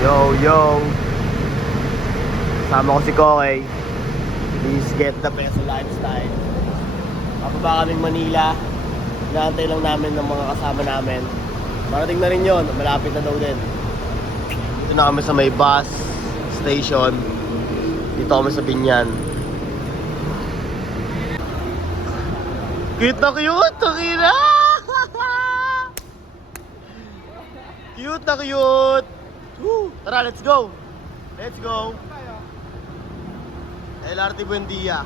Yo, yo. Kasama ko si Koke. Please get the peso lifestyle. Kapaba kaming Manila. Inaantay lang namin ng mga kasama namin. Marating na rin yun. Malapit na daw din. Dito na kami sa may bus station. Dito kami sa Binyan. Cute na cute! Takina! Cute na cute! Woo! Tara, let's go! Let's go! LRT Buendia.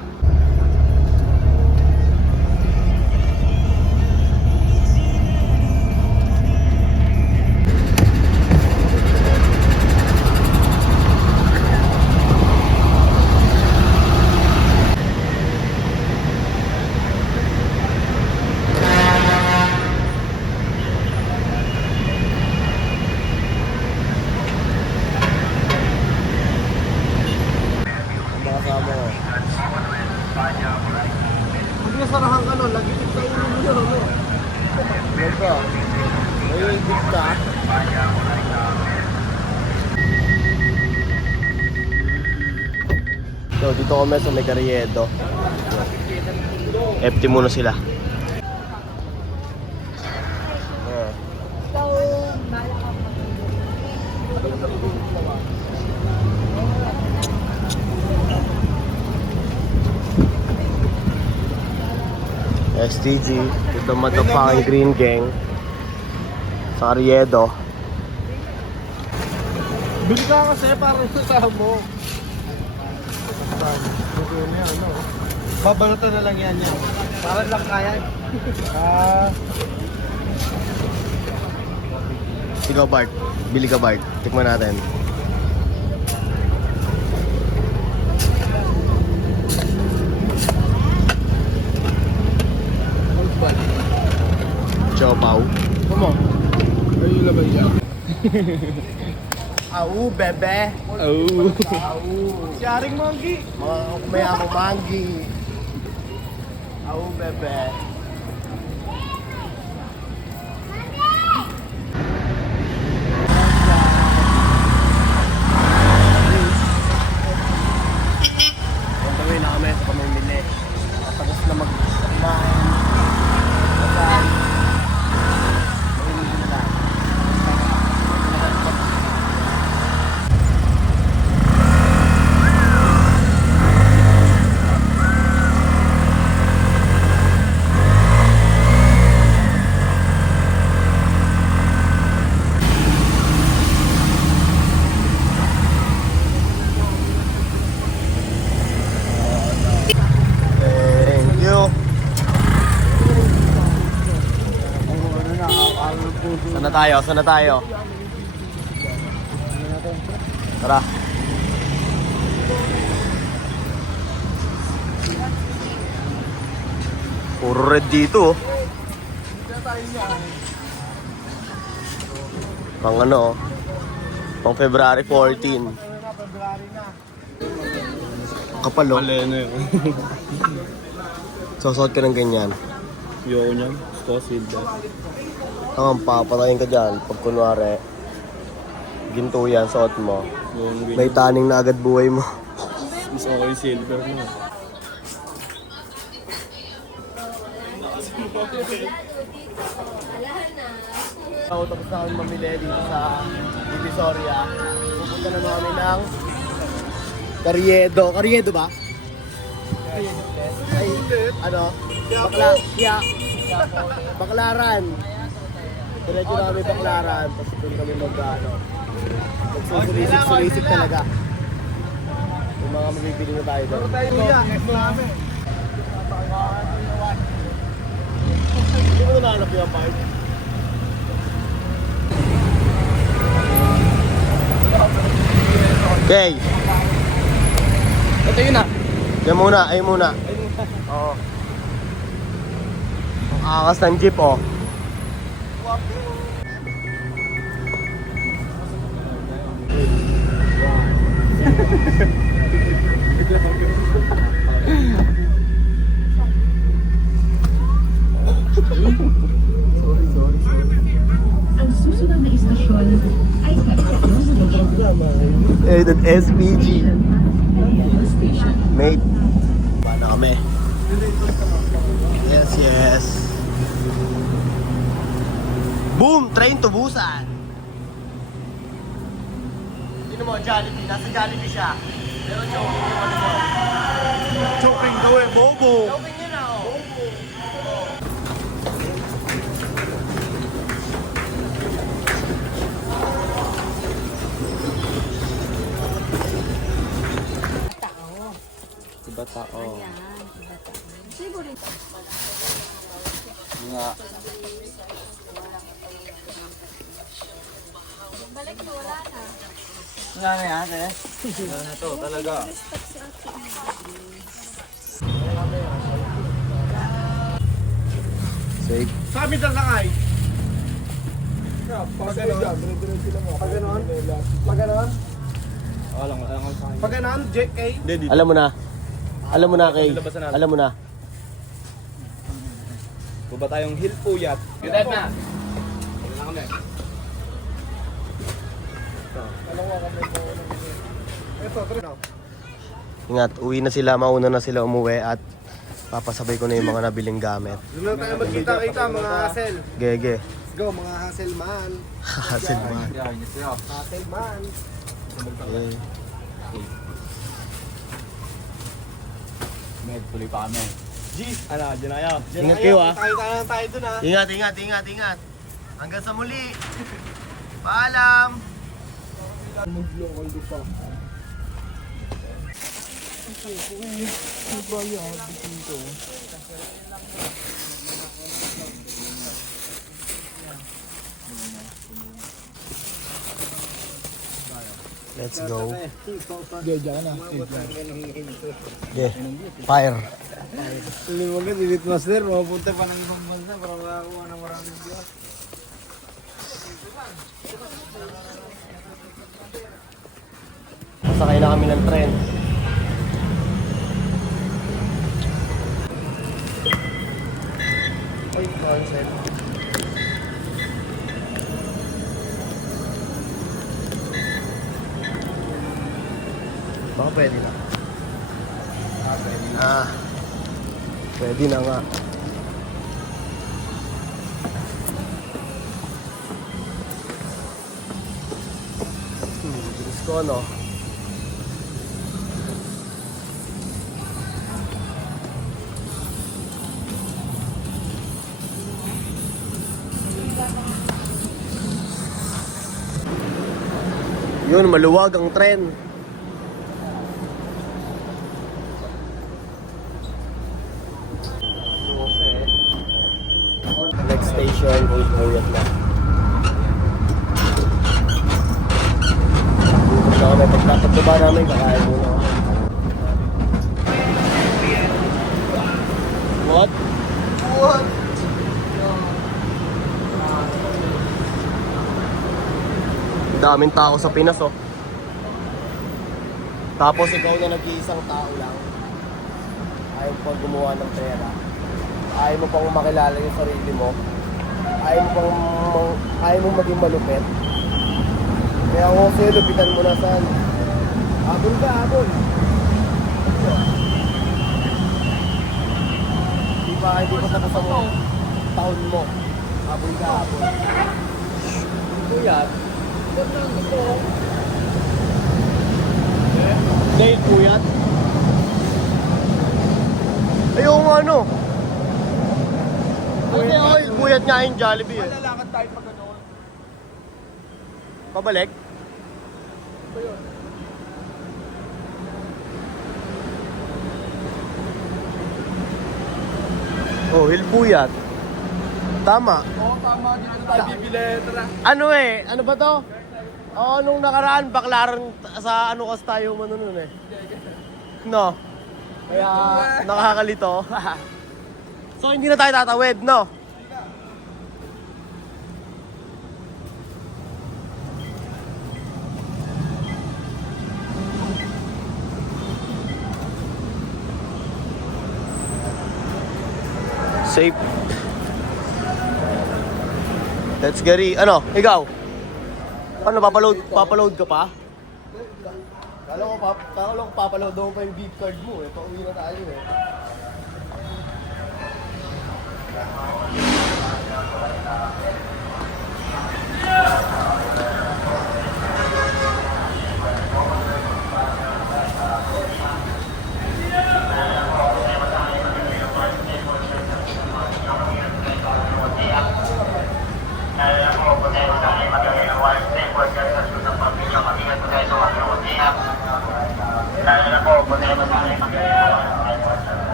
Sarahan ka nun, lagi sa ulo mo yun, ano? Ito, may dikta. So, dito kami sa may Carriedo. Empty muna sila. STG, ito matapang Green Gang sa Carriedo. Bili ka kasi para sa mo. Babalutan na lang yan. Para lang kaya. Ikaw Bart, bili ka Bart. Tikman natin. Chopaw. Come on. Ayun laban dyan. Au, bebe. Au. Sharing monkey. Mga kumaya mo mangi. Au, bebe. Pagkawin na kami sa pamimili. Tapos na mag-kumain. Kasal. Mamimili na lang. Thank you. Sana tayo, sana tayo. Tara. Puro red dito. Pang ano, pang February 14. Kapal oh. Maleno yun. Susot ka ng ganyan. Yoko niya. Stosid. Ang papatayin ka dyan pag kunwari ginto yan, suot mo. May taning na agad buhay mo. Mas okay yung silver mo. Tapos na kami mamili dito sa Divisoria. Pupunta naman kami ng Carriedo. Carriedo ba? Ay, ano? Baklaran. Diretso na kami Baklaran. Tapos doon kami magsusulisik talaga. Yung mga mabibili na tayo doon. Hindi mo nananap yung part. Okay. Ito yun ah. Yan muna, ay muna. Oo. Ang angas ng jeep oh. Ang susunod na istasyon ay Carriedo. Rated SPG. Mate. Paano kami? Yes, yes. Boom! Train to Busan. Sino mo, Jollibee? Nasa Jollibee siya. Pero choking yung ano mo. Chopping gawin, bobo! Choking yun ah, oh. Iba tao. Siguro. Nga. Balik mo, wala na. Nga na yan, eh. Ano na to, talaga. Safe. Sabi na sakay. Pag ganon. Pag ganon. Pag ganon. Pag ganon, JK. Alam mo na. Alam mo na, Kay. Alam mo na. Baba tayong hill puyat. Good na. Ingat, uwi na sila. Mauna na sila umuwi at papasabay ko na yung mga nabiling gamit. Doon na tayo magkita-kita mga hassle. Gege. Let's go mga hassle man. Hassle man. Hassle man. Okay. Tuloy pa kami. Jeez! Ano, dyan na kayo. Ingat kayo, ah. Tayo dun ah. Ingat, ingat, ingat, ingat. Hanggang sa muli. Paalam. Mag-local di pa. Let's go. Diyan na. Yeah. Fire. Hindi mo agad, Elite Master. Mapunta pa ng ibang bansa para makakuha ng maraming Diyos. Masakay na kami ng tren. Ay, concept. Baka pwede na. Pwede na nga. Bilis ko, no? Yun, maluwag ang tren. Next station, Uyat na. So, may pagkakatuba namin, kakain muna ako. What? What? Daming tao sa Pinas, oh. Tapos ikaw na nag-iisang tao lang. Ayaw mo pang gumawa ng pera. Ayaw mo pang makilala yung sarili mo. Ayaw mo maging malupit. Kaya ako sa'yo, lupitan mo na saan. Habol ka, habol. Hindi pa tapos ang taon mo. Habol ka, habol. Ito yan. Dahil puyat? Ayoko nga ano. Kasi oil, puyat nga yung Jollibee eh. Lalakad tayo pag ano. Pabalik? Oh, hilpuyat. Tama. Oo, tama. Dito tayo bibili. Tara. Ano eh? Ano ba to? Oo, nung nakaraan, baklaran sa ano kas tayo man nun eh. No? Kaya nakakalito. So hindi na tayo tatawid, no? Safe. Let's get it. Ano? Ikaw? Ano, papaload ka pa? Kala ko papaload mo pa yung beat card mo eh. Pauwi na tayo eh.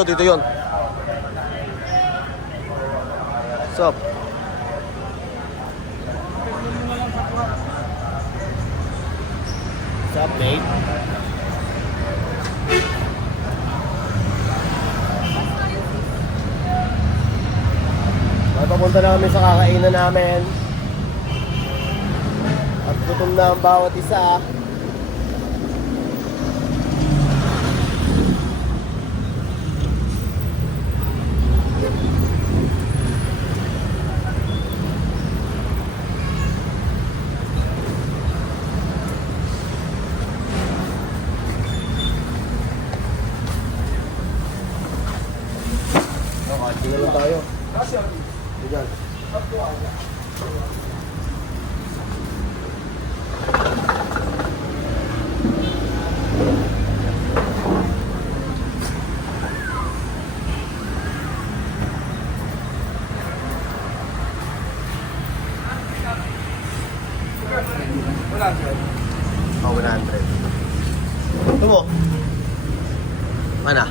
Dito yun. Sup? Sup, mate? Papunta na kami sa kakainan namin. At gutom na ang bawat isa. Tingnan lang tayo. Diyan. Oh, 100. Ito mo. Mana?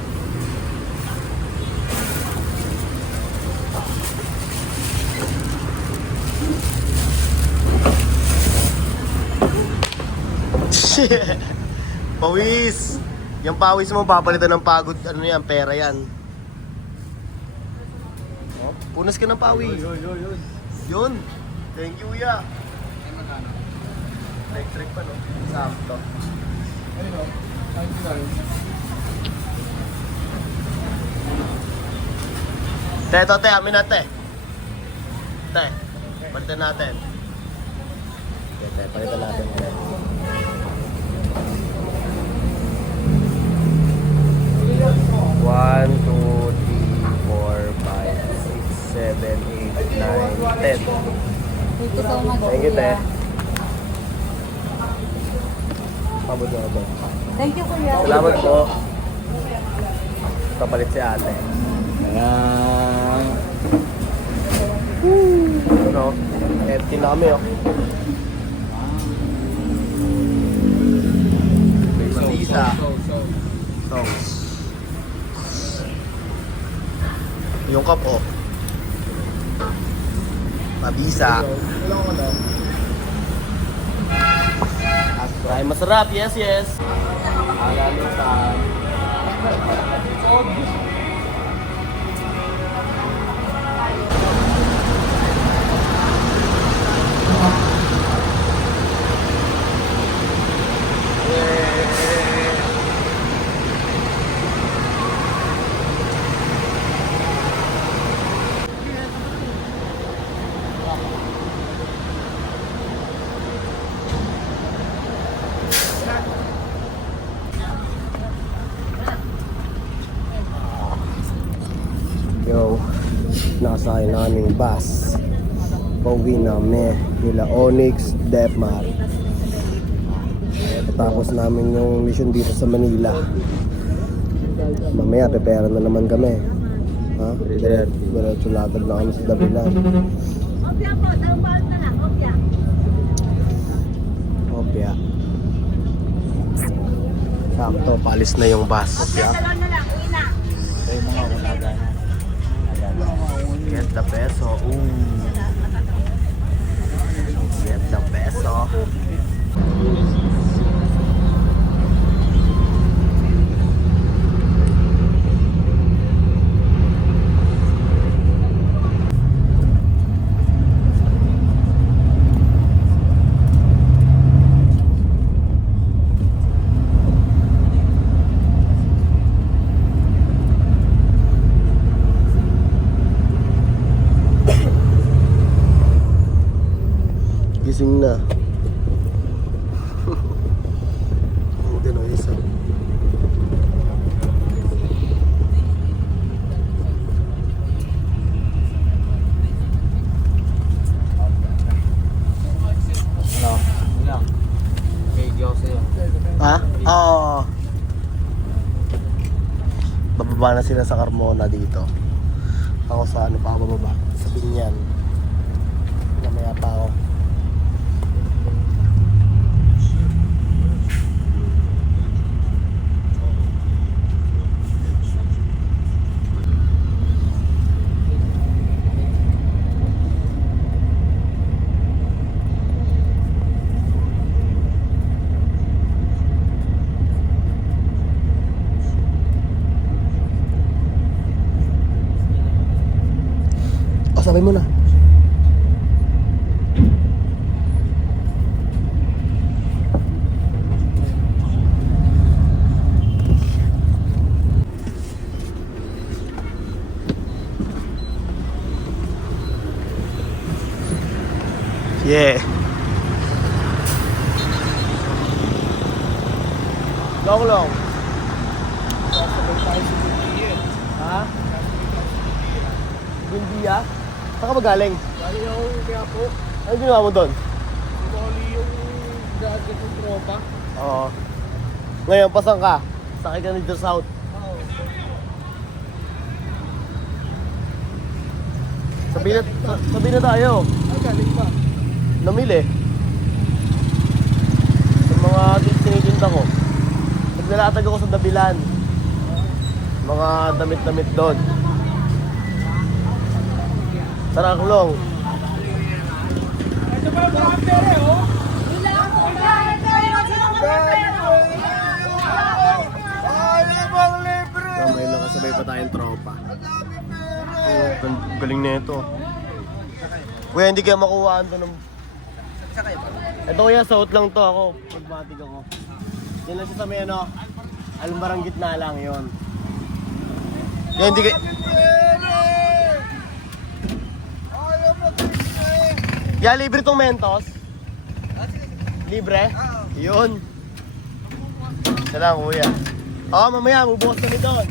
Pawis! Yung pawis mo, papalitan ng pagod. Ano yan? Pera yan. Oh, punas ka ng pawis. Yun. Thank you, ya. Electric pa, no? Sakto. Ano? Ang final. Te, amin na, te. Te, palitan natin. Te, palitan natin. Te. 1, 2, 3, 4, 5, 6, 7, 8, 9, 10. Thank you so much. Thank you, te. Kuya. Pabot na ito. Thank you, Kuya. Salamat po. Kapalit si ate. Ano? Empty na kami, oh. May matisa. Songs. Yung cup, oh. Mabisa. Ay, masarap. Yes, yes. Lalo sa... Yo, nasa naming bus. Pauwi namin nila Onyx, Defmar. Tapos namin yung mission dito sa Manila. Mamaya prepare na naman kami. Ha? Diretso latag na kami sa Dabilan. Opya po, tawag na lang, opya. Opya. Sakto, palis na yung bus. Opya, talon na lang, uwi na. Get the peso. Ooh. Get the peso. Gising na. Hindi no, isa. Ano? Wala. Medyo sa'yo. Ha? Oo. Bababa na sila sa Carmona dito. Ako sa ano pa ako bababa? Sa Binyan. Namaya pa ako. O, sabay mo na. Yeah. Long long. Sasabay tayo sa Bukiye. Ha? Bindiya? Saan ka ba galing? Galing ako kaya po. Ano ginawa mo doon? Sumali yung dagat ng tropa. Oo. Ngayon, pasan ka? Sakay ka dito South. Oo. Sabi na tayo. Galing pa. Namili. Sa mga tinitinda ko. Naglalatag ako sa Dabilan. Mga damit-damit doon. Tara, kulong. Ito ba ang pere, oh? May nakasabay pa tayong tropa. Ang galing na ito. Kuya, hindi kaya makuhaan to ng... Ito kuya, suot lang to ako. Magbatig ako. Yan lang siya sa may ano. Alumbarang gitna lang yon. Kaya hindi kaya... Ya, libre tong Mentos. Libre? Yun. Isa lang kuya. Oo, mamaya, bubukas kami doon.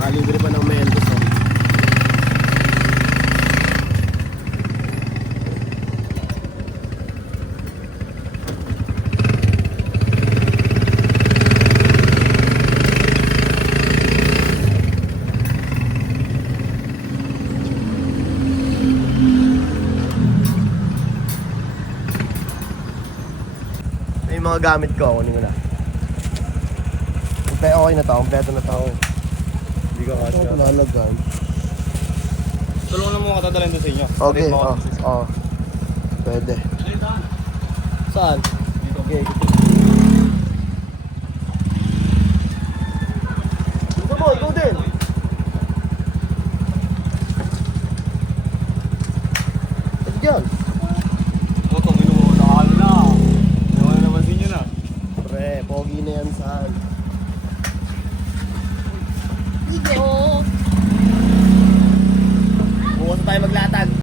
Nakalibre pa ng Mentos, oh. Yung mga gamit ko, kunin ko na. Okay na to, kompleto na to. Hindi ka kasi. Ito, nalagyan. Tulungan mo katadalhin doon sa inyo. Okay, pwede. Saan? Okay. Gusto mo, ikaw din. Ito dyan. Ito, ginuha na. Nakalo na. Nakalo naman din yun, ah. Pre, pogi na yan saan.